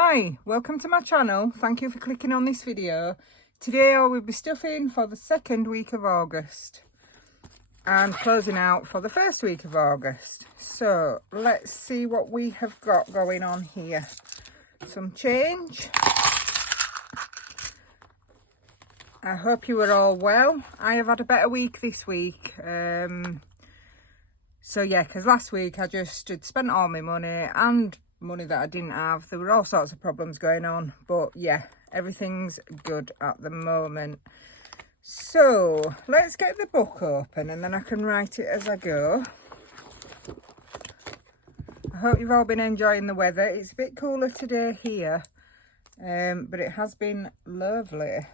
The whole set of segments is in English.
Hi, welcome to my channel. Thank you for clicking on this video. Today I will be stuffing for the second week of August and closing out for the first week of August. So let's see what we have got going on here. Some change. I hope you are all well. I have had a better week this week. So yeah, because last week I just had spent all my money and money that I didn't have. There were all sorts of problems going on, but yeah, everything's good at the moment. So let's get the book open and then I can write it as I go. I hope you've all been enjoying the weather. It's a bit cooler today here, but it has been lovely.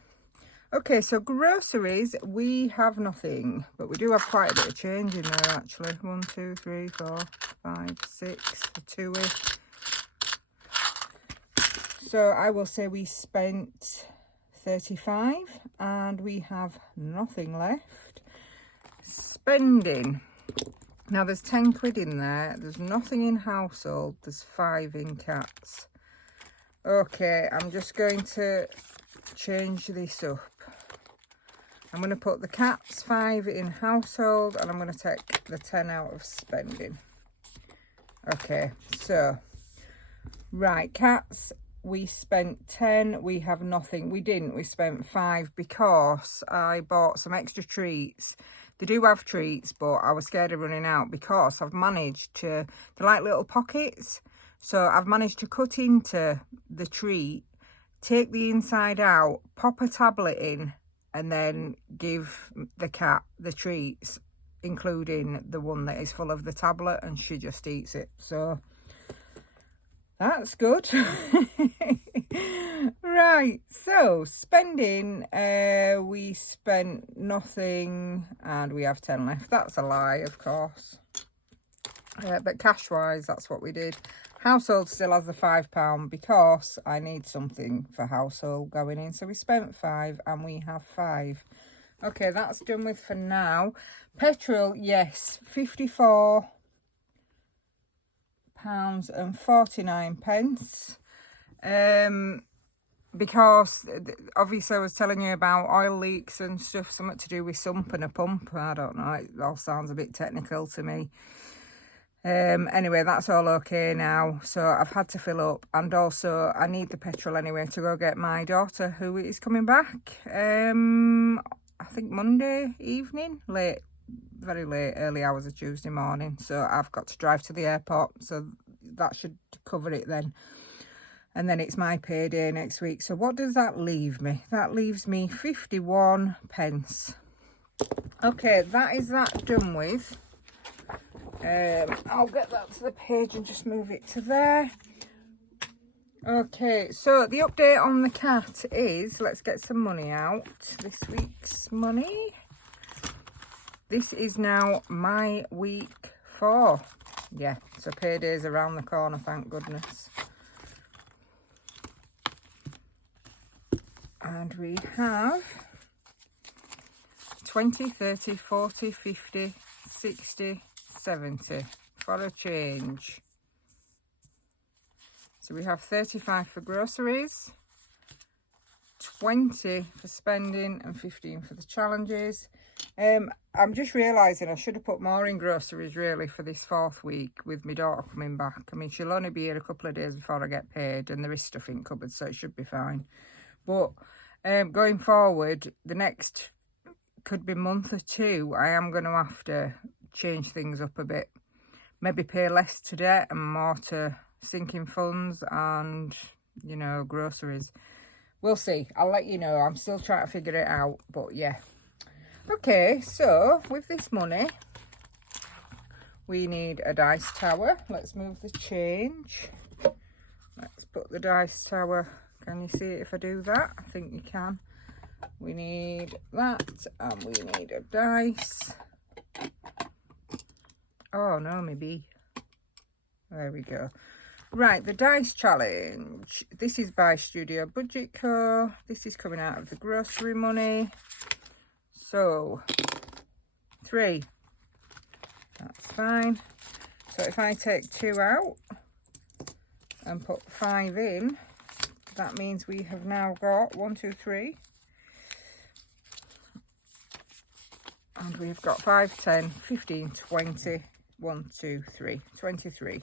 Okay, so groceries, we have nothing, but we do have quite a bit of change in there actually. 1, 2, 3, 4, 5, 6, a two-way. So I will say we spent 35 and we have nothing left. Spending. Now there's 10 quid in there. There's nothing in household. There's 5 in cats. Okay, I'm just going to change this up. I'm going to put the cats 5 in household and I'm going to take the 10 out of spending. Okay, so right, cats, we spent 10, we have nothing. We didn't, we spent 5 because I bought some extra treats. They do have treats, but I was scared of running out because I've managed to, they're like little pockets. So I've managed to cut into the treat, take the inside out, pop a tablet in, and then give the cat the treats, including the one that is full of the tablet, and she just eats it. So that's good. Right, so spending, we spent nothing and we have 10 left. That's a lie, of course. But cash wise, that's what we did. Household still has the £5 because I need something for household going in. So we spent 5 and we have 5. Okay, that's done with for now. Petrol, yes, £54 and 49 pence. Because obviously I was telling you about oil leaks and stuff, something to do with sump and a pump. I don't know, it all sounds a bit technical to me. Anyway, that's all okay now, so I've had to fill up, and also I need the petrol anyway to go get my daughter who is coming back I think Monday evening, late, very late, early hours of Tuesday morning. So I've got to drive to the airport, so that should cover it then. And then it's my payday next week. So what does that leave me? That leaves me 51 pence. Okay, that is that done with. I'll get that to the page and just move it to there. Okay, so the update on the cat is, let's get some money out. This week's money. This is now my week 4. Yeah, so payday's around the corner, thank goodness. And we have 20, 30, 40, 50, 60, 70 for a change. So we have 35 for groceries, 20 for spending and 15 for the challenges. I'm just realising I should have put more in groceries really for this 4th week with my daughter coming back. I mean, she'll only be here a couple of days before I get paid and there is stuff in cupboards, so it should be fine. But going forward, the next could be month or 2, I am going to have to change things up a bit. Maybe pay less to debt and more to sinking funds and, you know, groceries. We'll see. I'll let you know. I'm still trying to figure it out, but yeah. Okay, so with this money, we need a dice tower. Let's move the change. Let's put the dice tower. Can you see it if I do that? I think you can. We need that, and we need a dice. Oh no, maybe. There we go. Right, the dice challenge. This is by Studio Budget Co. This is coming out of the grocery money. So 3. That's fine. So if I take 2 out and put 5 in, that means we have now got 1, 2, 3. And we've got 5, 10, 15, 20. 1, 2, 3. 23.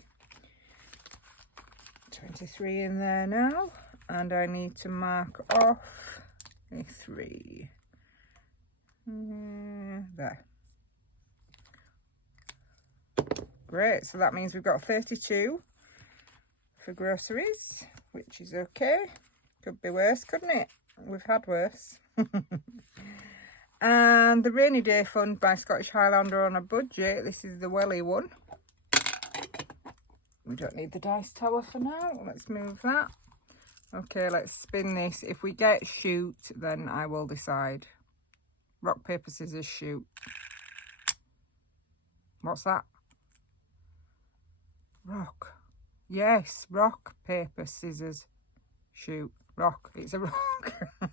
23 in there now. And I need to mark off a 3. There. Great, so that means we've got 32 for groceries, which is okay. Could be worse, couldn't it? We've had worse. And the rainy day fund by Scottish Highlander on a budget. This is the welly one. We don't need the dice tower for now. Let's move that. Okay, let's spin this. If we get shoot, then I will decide. Rock, paper, scissors, shoot. What's that? Rock. Yes, rock, paper, scissors, shoot. Rock. It's a rock. I'm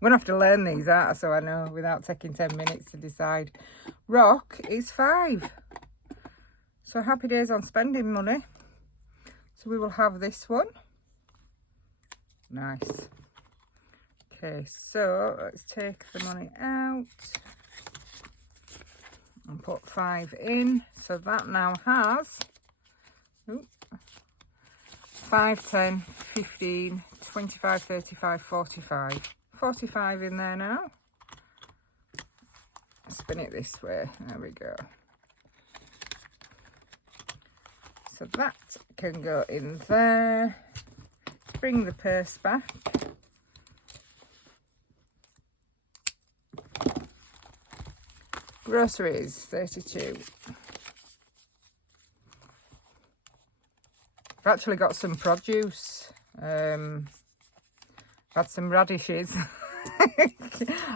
going to have to learn these out so I know without taking 10 minutes to decide. Rock is 5. So happy days on spending money. So we will have this one. Nice. Okay, so let's take the money out and put 5 in. So that now has 5, 10, 15, 25, 35, 45. 45 in there now. Spin it this way. There we go. So that can go in there. Bring the purse back. Groceries, 32. I've actually got some produce. Had some radishes.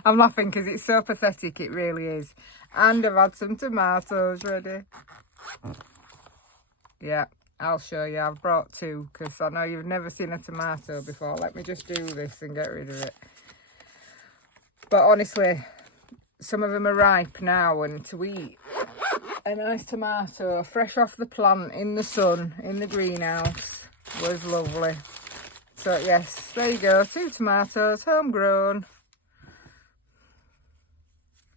I'm laughing because it's so pathetic, it really is. And I've had some tomatoes ready. Yeah, I'll show you. I've brought 2 because I know you've never seen a tomato before. Let me just do this and get rid of it. But honestly, some of them are ripe now, and to eat a nice tomato fresh off the plant in the sun in the greenhouse was lovely. So yes, there you go, 2 tomatoes, homegrown.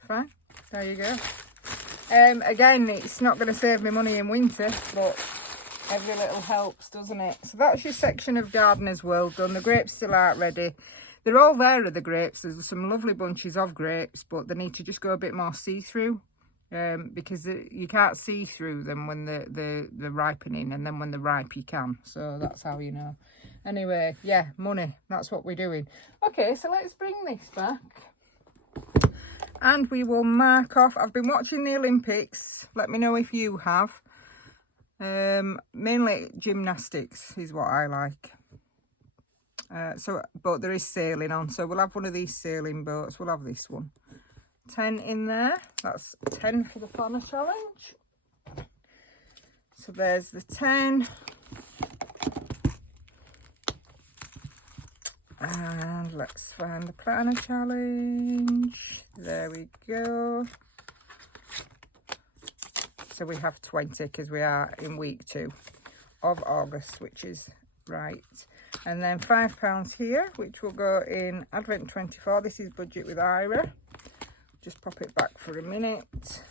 Fine, there you go. Again, it's not going to save me money in winter, but every little helps, doesn't it? So that's your section of Gardener's World done. The grapes still aren't ready. They're all there are the grapes. There's some lovely bunches of grapes, but they need to just go a bit more see-through. Because you can't see through them when they're ripening, and then when they're ripe you can. So that's how you know. Anyway, yeah, money, that's what we're doing. Okay, so let's bring this back and we will mark off. I've been watching the Olympics. Let me know if you have. Mainly gymnastics is what I like. But there is sailing on, so we'll have one of these sailing boats. We'll have this one. 10 in there. That's 10 for the planner challenge. So there's the 10. And let's find the planner challenge. There we go. So we have 20 because we are in week 2 of August, which is right. And then £5 here, which will go in Advent 24. This is budget with Ira. Just pop it back for a minute.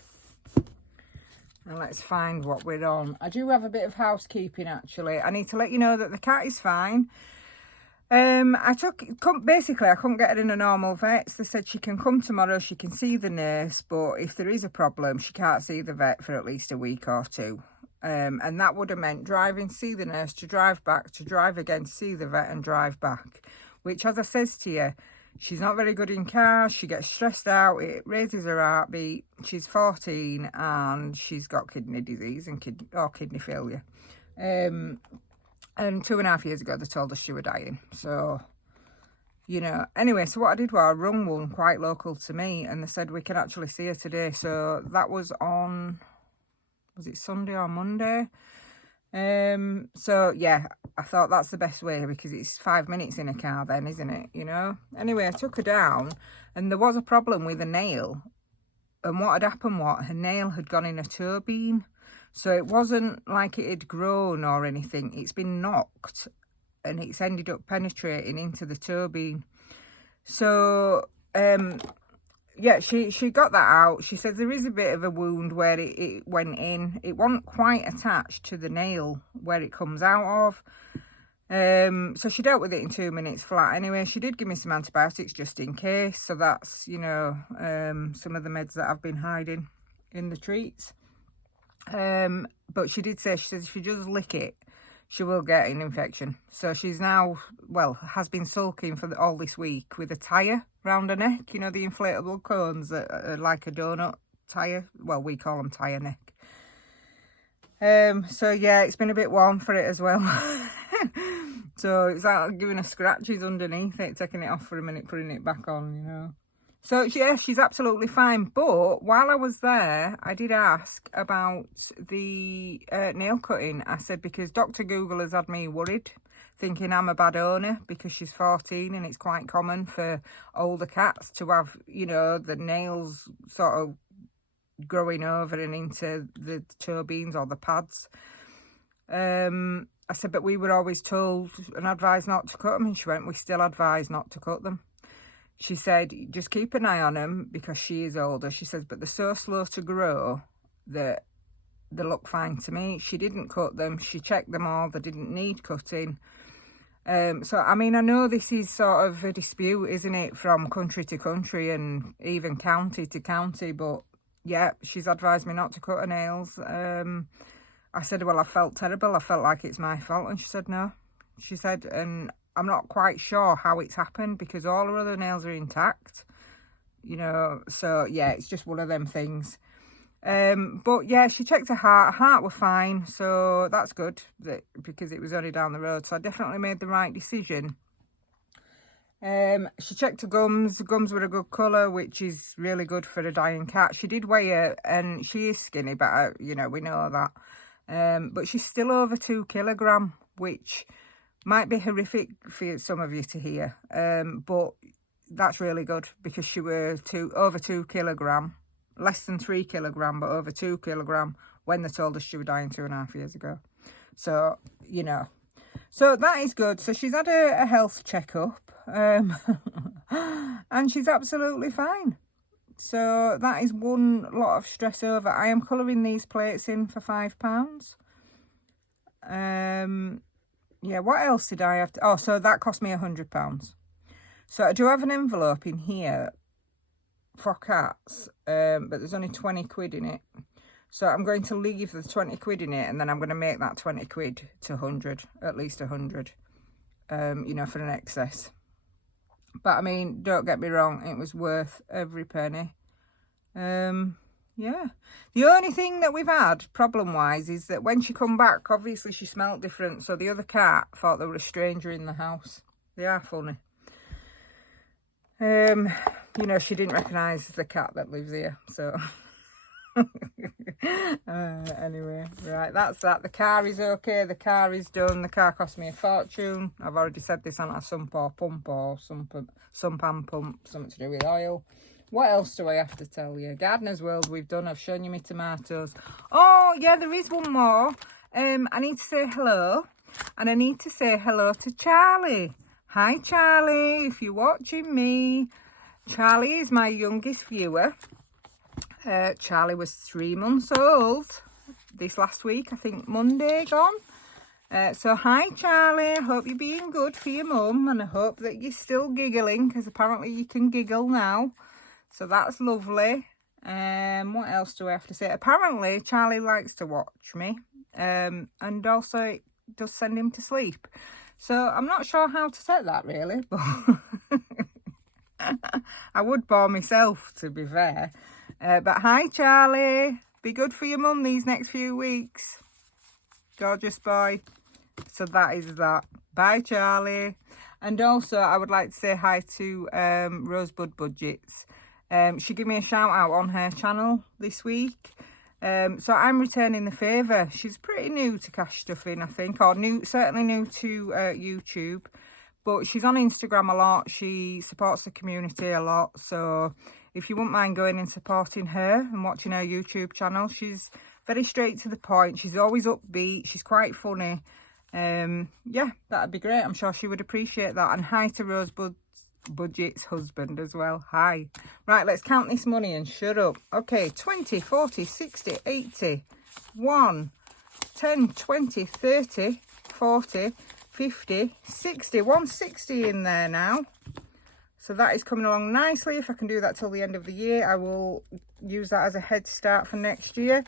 And let's find what we're on. I do have a bit of housekeeping actually. I need to let you know that the cat is fine. Basically I couldn't get her in a normal vet. They said she can come tomorrow, she can see the nurse, but if there is a problem she can't see the vet for at least a week or 2. And that would have meant driving, see the nurse, to drive back, to drive again, to see the vet and drive back. Which, as I says to you, she's not very good in cars, she gets stressed out, it raises her heartbeat. She's 14 and she's got kidney disease and kidney failure. And 2.5 years ago, they told us she was dying. So, you know, anyway, so what I did was I rung one quite local to me and they said we can actually see her today. So that was on, was it Sunday or Monday? So yeah, I thought that's the best way because it's 5 minutes in a car then, isn't it? You know? Anyway, I took her down and there was a problem with a nail. And what had happened was her nail had gone in a toe beam. So it wasn't like it had grown or anything. It's been knocked and it's ended up penetrating into the toe bean. So yeah, she got that out. She says there is a bit of a wound where it went in. It wasn't quite attached to the nail where it comes out of. So she dealt with it in 2 minutes flat. Anyway, she did give me some antibiotics just in case. So that's, you know, some of the meds that I've been hiding in the treats. But she did say, she says if you just lick it, she will get an infection. So she's now, well, has been sulking for all this week with a tyre round her neck. You know, the inflatable cones that are like a donut tyre. Well, we call them tyre neck. So yeah, it's been a bit warm for it as well. So it's like giving her scratches underneath it, taking it off for a minute, putting it back on, you know. So yeah, she's absolutely fine. But while I was there, I did ask about the nail cutting. I said, because Dr. Google has had me worried, thinking I'm a bad owner because she's 14 and it's quite common for older cats to have, you know, the nails sort of growing over and into the toe beans or the pads. I said, but we were always told and advised not to cut them. And she went, we still advise not to cut them. She said, just keep an eye on them because she is older. She says, but they're so slow to grow that they look fine to me. She didn't cut them. She checked them all. They didn't need cutting. So, I mean, I know this is sort of a dispute, isn't it, from country to country and even county to county. But, yeah, she's advised me not to cut her nails. I said, well, I felt terrible. I felt like it's my fault. And she said, no. She said, and I'm not quite sure how it's happened because all her other nails are intact, you know. So, yeah, it's just one of them things. But, yeah, she checked her heart. Her heart were fine, so that's good because it was only down the road. So I definitely made the right decision. She checked her gums. The gums were a good colour, which is really good for a dying cat. She did weigh her, and she is skinny, but, you know, we know that. But she's still over 2 kilograms, which might be horrific for some of you to hear, but that's really good because she were over 2 kilograms, less than 3 kilograms, but over 2 kilograms when they told us she was dying 2.5 years ago. So, you know, so that is good. So she's had a health checkup, and she's absolutely fine. So that is one lot of stress over. I am colouring these plates in for £5. Yeah, what else did I have to... Oh, so that cost me £100. So I do have an envelope in here for cats, but there's only 20 quid in it. So I'm going to leave the 20 quid in it, and then I'm going to make that 20 quid to 100, at least 100, you know, for an excess. But, I mean, don't get me wrong, it was worth every penny. Yeah. The only thing that we've had, problem-wise, is that when she come back, obviously she smelled different. So the other cat thought there was a stranger in the house. They are funny. You know, she didn't recognise the cat that lives here. So, anyway, right, that's that. The car is okay. The car is done. The car cost me a fortune. I've already said this on a sump and pump, something to do with oil. What else do I have to tell you? Gardener's World we've done. I've shown you my tomatoes. Oh, yeah, there is one more. I need to say hello. And I need to say hello to Charlie. Hi, Charlie, if you're watching me. Charlie is my youngest viewer. Charlie was 3 months old this last week. I think Monday gone. So, hi, Charlie. I hope you're being good for your mum. And I hope that you're still giggling because apparently you can giggle now. So that's lovely. What else do I have to say? Apparently, Charlie likes to watch me. And also, it does send him to sleep. So I'm not sure how to set that, really. But I would bore myself, to be fair. But hi, Charlie. Be good for your mum these next few weeks. Gorgeous boy. So that is that. Bye, Charlie. And also, I would like to say hi to Rosebud Budgets. She gave me a shout out on her channel this week. So I'm returning the favour. She's pretty new to cash stuffing, I think, or certainly new to YouTube. But she's on Instagram a lot. She supports the community a lot. So if you wouldn't mind going and supporting her and watching her YouTube channel, she's very straight to the point. She's always upbeat. She's quite funny. Yeah, that'd be great. I'm sure she would appreciate that. And hi to Rosebud's Budget's husband as well. Hi. Right, let's count this money and shut up. Okay, 20, 40, 60, 80, 1, 10, 20, 30, 40, 50, 60. 160 in there now. So that is coming along nicely. If I can do that till the end of the year, I will use that as a head start for next year.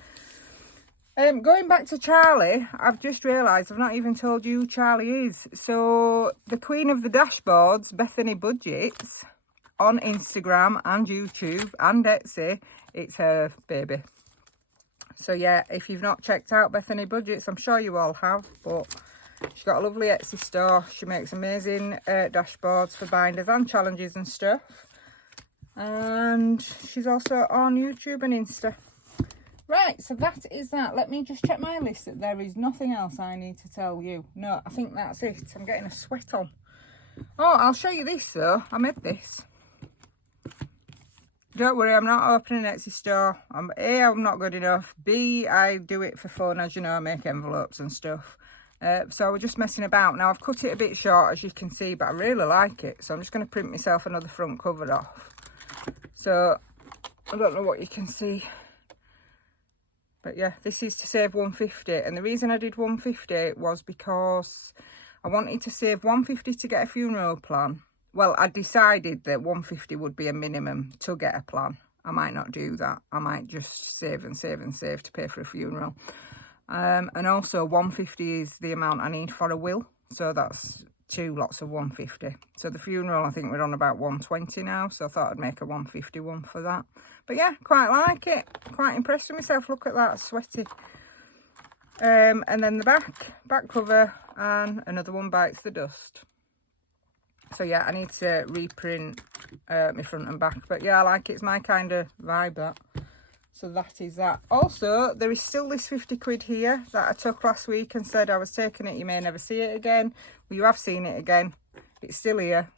Going back to Charlie, I've just realised I've not even told you who Charlie is. So the queen of the dashboards, Bethany Budgets, on Instagram and YouTube and Etsy, it's her baby. So yeah, if you've not checked out Bethany Budgets, I'm sure you all have, but she's got a lovely Etsy store. She makes amazing dashboards for binders and challenges and stuff. And she's also on YouTube and Insta. Right, so that is that. Let me just check my list that there is nothing else I need to tell you. No, I think that's it. I'm getting a sweat on. Oh, I'll show you this though. I made this. Don't worry, I'm not opening an Etsy store. A, I'm not good enough. B, I do it for fun, as you know, I make envelopes and stuff. So we're just messing about. Now, I've cut it a bit short, as you can see, but I really like it. So I'm just going to print myself another front cover off. So, I don't know what you can see. But yeah, this is to save 150, and the reason I did 150 was because I wanted to save 150 to get a funeral plan. Well, I decided that 150 would be a minimum to get a plan. I might not do that. I might just save and save and save to pay for a funeral. And also 150 is the amount I need for a will. So that's 2 lots of 150. So the funeral, I think we're on about 120 now. So I thought I'd make a 150 one for that. But yeah, quite like it. Quite impressed with myself. Look at that, sweaty. And then the back cover, and another one bites the dust. So yeah, I need to reprint my front and back. But yeah, I like it. It's my kind of vibe, that. So that is that. Also, there is still this 50 quid here that I took last week and said I was taking it. You may never see it again. Well, you have seen it again. It's still here.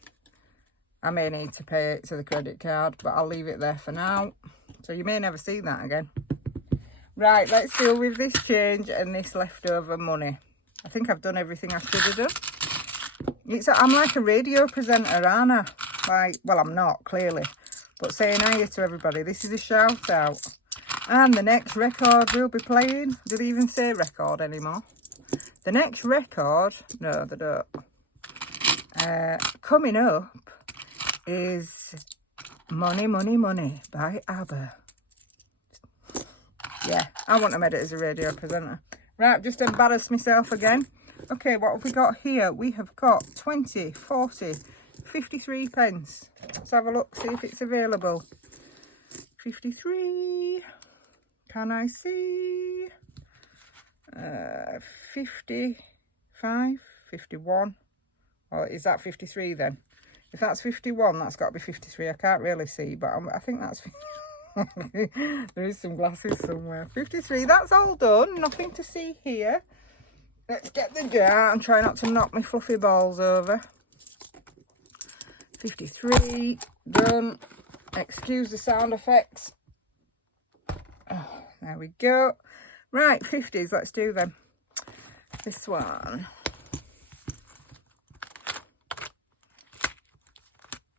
I may need to pay it to the credit card, but I'll leave it there for now. So you may never see that again. Right, let's deal with this change and this leftover money. I think I've done everything I should have done. I'm like a radio presenter, aren't I? Like, well, I'm not, clearly. But saying hiya to everybody. This is a shout out. And the next record we'll be playing. Do they even say record anymore? The next record, no, they don't. Coming up is Money, Money, Money by ABBA. Yeah, I want to make it as a radio presenter. Right, just embarrassed myself again. Okay, what have we got here? We have got 20, 40, 53 pence. Let's have a look, see if it's available. 53. Can I see? 55, 51. Or is that 53 then? If that's 51, that's got to be 53. I can't really see, but I think that's... There is some glasses somewhere. 53, that's all done. Nothing to see here. Let's get the jar and try not to knock my fluffy balls over. 53, done. Excuse the sound effects. Oh, there we go. Right, 50s, let's do them. This one.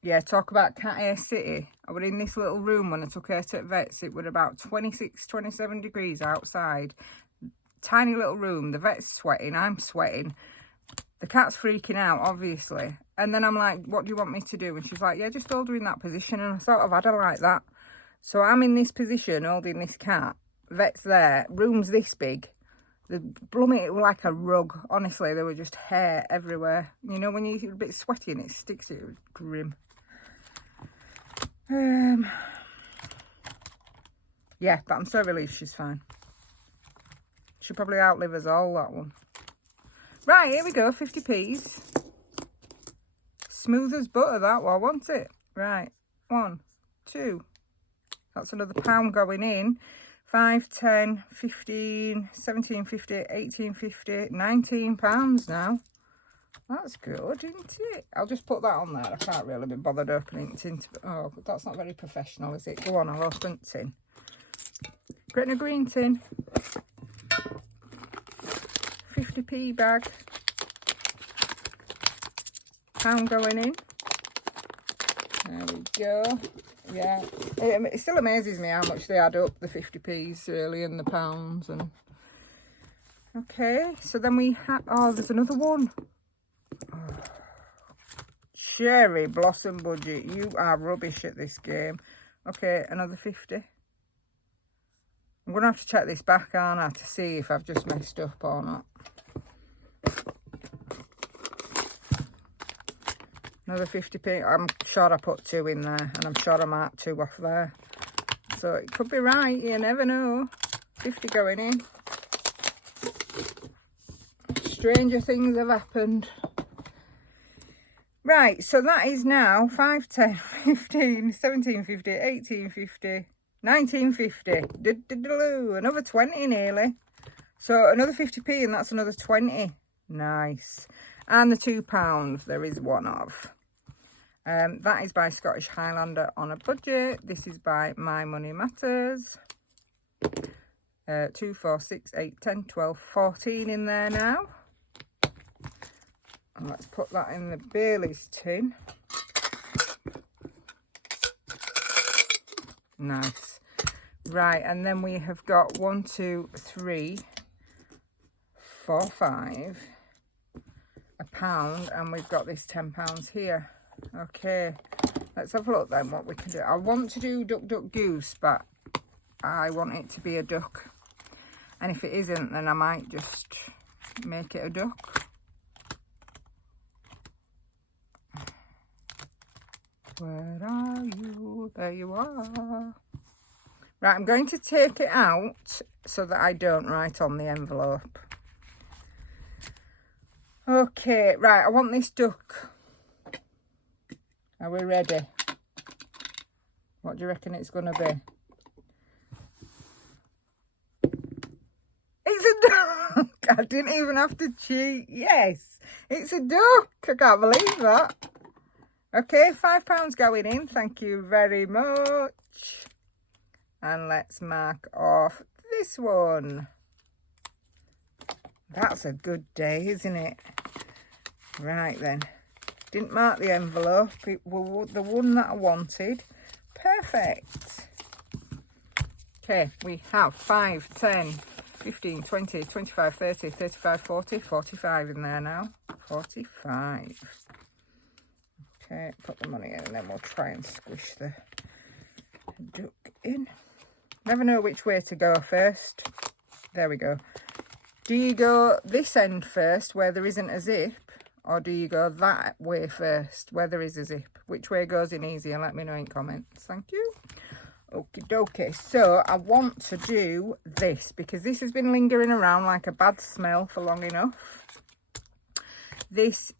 Yeah, talk about cat hair city. I was in this little room when I took her to vets. It was about 26, 27 degrees outside. Tiny little room. The vet's sweating. I'm sweating. The cat's freaking out, obviously. And then I'm like, what do you want me to do? And she's like, yeah, just hold her in that position. And I thought I've had her like that. So I'm in this position holding this cat. Vet's there. Room's this big. The blummy, it was like a rug. Honestly, there were just hair everywhere. You know, when you're a bit sweaty and it sticks, it was grim. Yeah, but I'm so relieved she's fine. She'll probably outlive us all, that one. Right, here we go, 50p's. Smooth as butter, that one, wasn't it? Right, 1, 2. That's another £1 going in. 5, 10, 15, 17.50, 18.50, £19 now. That's good, isn't it? I'll just put that on there. I can't really be bothered opening tin. Oh, that's not very professional, is it? Go on, I'll open tin. Getting a green tin. 50p bag. £5 going in. There we go. Yeah, it still amazes me how much they add up, the 50p's really, and the pounds. And okay, so then we have, oh, there's another one. Oh. Cherry Blossom Budget, you are rubbish at this game. Okay, another 50. I'm going to have to check this back, aren't I, to see if I've just messed up or not. Another 50p. I'm sure I put 2 in there, and I'm sure I marked 2 off there. So it could be right, you never know. 50 going in. Stranger things have happened. Right, so that is now 5, 10, 15, 17.50, 18.50, 19.50. Another 20 nearly. So another 50p, and that's another 20. Nice. And the £2 there is one of. That is by Scottish Highlander on a Budget. This is by My Money Matters. 2, 4, 6, 8, 10, 12, 14 in there now. And let's put that in the Bailey's tin. Nice. Right, and then we have got 1, 2, 3, 4, 5. £1, and we've got this £10 here. Okay, let's have a look then what we can do. I want to do duck duck goose, but I want it to be a duck, and if it isn't, then I might just make it a duck. Where are you? There you are. Right, I'm going to take it out so that I don't write on the envelope. Okay, right, I want this duck. Are we ready? What do you reckon it's going to be? It's a duck! I didn't even have to cheat. Yes, it's a duck. I can't believe that. Okay, £5 going in. Thank you very much. And let's mark off this one. That's a good day, isn't it? Right then. Didn't mark the envelope. It was the one that I wanted. Perfect. Okay, we have 5, 10, 15, 20, 25, 30, 35, 40, 45 in there now. 45. Okay, put the money in and then we'll try and squish the duck in. Never know which way to go first. There we go. Do you go this end first where there isn't a zip? Or do you go that way first where there is a zip? Which way goes in easier? Let me know in comments. Thank you. Okie dokie. So I want to do this because this has been lingering around like a bad smell for long enough. This,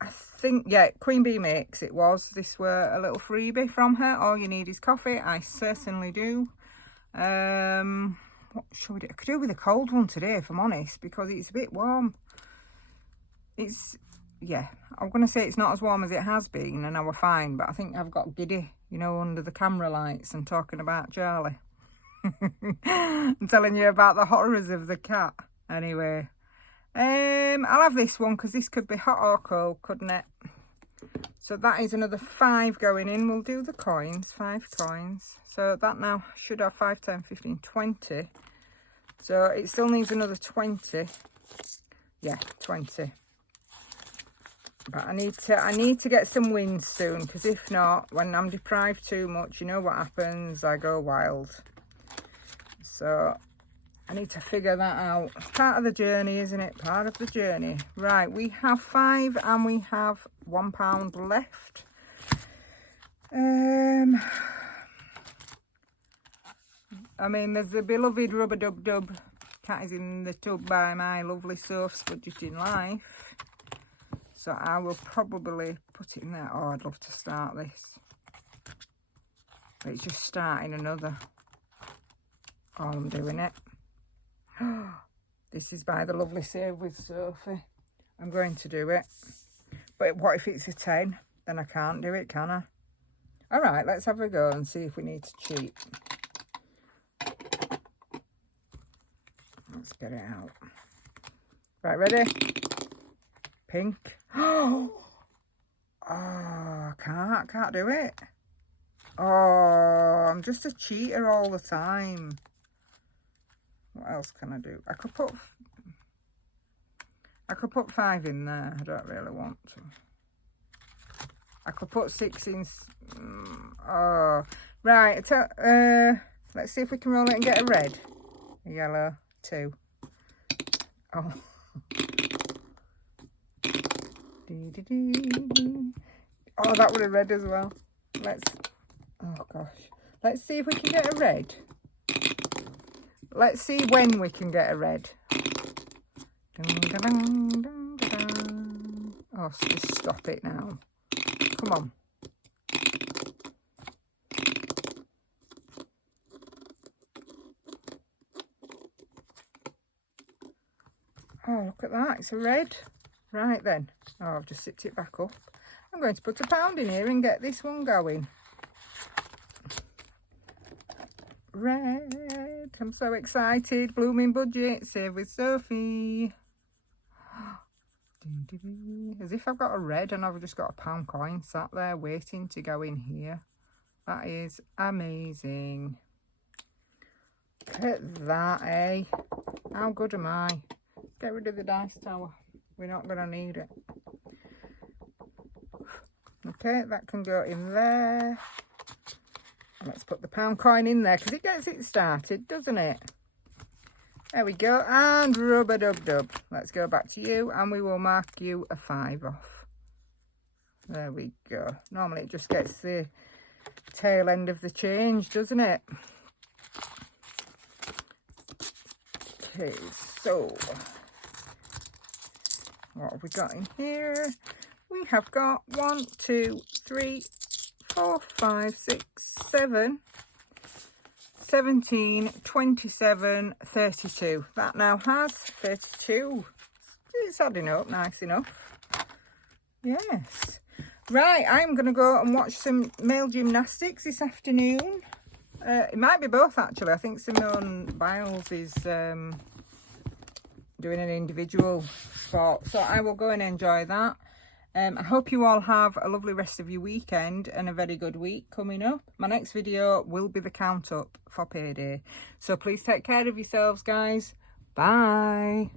I think, yeah, Queen Bee Makes it was. This were a little freebie from her. All you need is coffee. I certainly do. What should we do? I could do with a cold one today, if I'm honest, because it's a bit warm. It's, yeah, I'm going to say it's not as warm as it has been, and I were fine, but I think I've got giddy, you know, under the camera lights and talking about Charlie. I'm telling you about the horrors of the cat. Anyway, I'll have this one because this could be hot or cold, couldn't it? So that is another 5 going in. We'll do the coins, 5 coins. So that now should have 5, 10, 15, 20. So it still needs another 20. Yeah, 20. But I need to get some wins soon, because if not, when I'm deprived too much, you know what happens? I go wild. So I need to figure that out. It's part of the journey, isn't it? Part of the journey. Right, we have 5 and we have £1 left. I mean, there's the beloved Rubber Dub Dub. Cat is in the tub by my lovely Soph's Budgeting Life. So I will probably put it in there. Oh, I'd love to start this. But it's just starting another. Oh, I'm doing it. This is by the lovely Save with Sophie. I'm going to do it. But what if it's a 10? Then I can't do it, can I? All right, let's have a go and see if we need to cheat. Let's get it out. Right, ready? Pink. Oh, Oh, I can't do it. Oh, I'm just a cheater all the time. What else can I do? I could put 5 in there. I don't really want to. I could put 6 in. Oh, right. Let's see if we can roll it and get a red. A yellow, 2. Oh. Oh, that would have red as well. Oh gosh. Let's see if we can get a red. Let's see when we can get a red. Oh, just stop it now. Come on. Oh, look at that. It's a red. Right then. Oh, I've just zipped it back up. I'm going to put £1 in here and get this one going. Red. I'm so excited. Blooming budget. Save with Sophie. As if I've got a red and I've just got a £1 coin sat there waiting to go in here. That is amazing. Look at that, eh? How good am I? Get rid of the dice tower. We're not going to need it. Okay, that can go in there. Let's put the £1 coin in there because it gets it started, doesn't it? There we go. And rub-a-dub-dub. Let's go back to you and we will mark you a 5 off. There we go. Normally it just gets the tail end of the change, doesn't it? Okay, so what have we got in here? We have got 1, 2, 3, 4, 5, 6, 7, 17, 27, 32. That now has 32. It's adding up nice enough. Yes. Right, I'm going to go and watch some male gymnastics this afternoon. It might be both actually. I think Simone Biles is doing an individual sport. So I will go and enjoy that. I hope you all have a lovely rest of your weekend and a very good week coming up. My next video will be the count up for payday. So please take care of yourselves, guys. Bye.